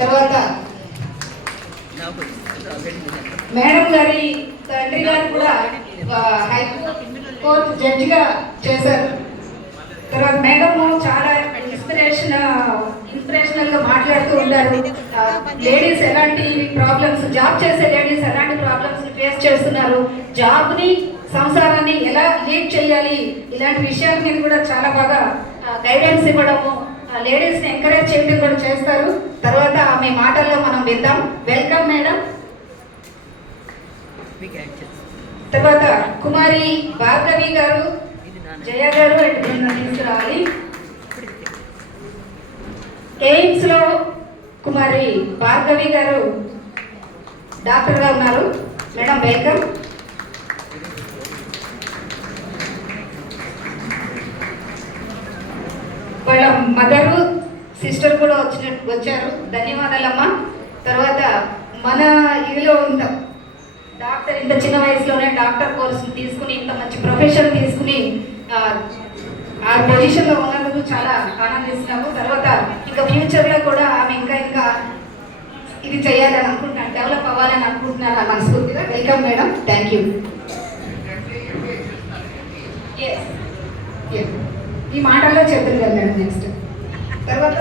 తర్వాత మేడం గారి తండ్రి గారు కూడా హైకోర్టు జడ్జిగా చేశారు. తర్వాత మేడం చాలా ఇన్స్పిరేషన్ ఇన్స్పిరేషనల్గా మాట్లాడుతూ ఉంటారు. లేడీస్ ఎలాంటి ప్రాబ్లమ్స్ జాబ్ చేసే లేడీస్ ఎలాంటి ప్రాబ్లమ్స్ ఫేస్ చేస్తున్నారు? జాబ్ని సంసారాన్ని ఎలా లీడ్ చేయాలి? ఇలాంటి విషయాల మీద కూడా చాలా బాగా గైడెన్స్ ఇవ్వడము లేడీస్ని ఎంకరేజ్ చేయడం కూడా చేస్తారు. తర్వాత ఆమె మాటల్లో మనం విందాం. వెల్కమ్ మేడం తర్వాత కుమారి భార్గవి గారు జయ గారు అండ్ తీసుకురావాలి. ఎయిమ్స్లో కుమారి భార్గవి గారు డాక్టర్గా ఉన్నారు. మేడం వెల్కమ్ వాళ్ళ మదరు సిస్టర్ కూడా వచ్చిన వచ్చారు. ధన్యవాదాలమ్మా. తర్వాత మన ఇదిలో ఉందాం డాక్టర్ ఇంత చిన్న వయసులోనే డాక్టర్ కోర్సు తీసుకుని ఇంత మంచి ప్రొఫెషన్ తీసుకుని ఆ, పొజిషన్లో ఉన్నందుకు చాలా ఆనందిస్తున్నాము. తర్వాత ఇంకా ఫ్యూచర్లో కూడా ఆమె ఇంకా ఇంకా ఇది చేయాలని అనుకుంటున్నాను డెవలప్ అవ్వాలని అనుకుంటున్నాను ఆ మనస్ఫూర్తిగా. Welcome madam. Thank you. ఈ మాటల్లో చెప్తుంది కదా మేడం నెక్స్ట్ తర్వాత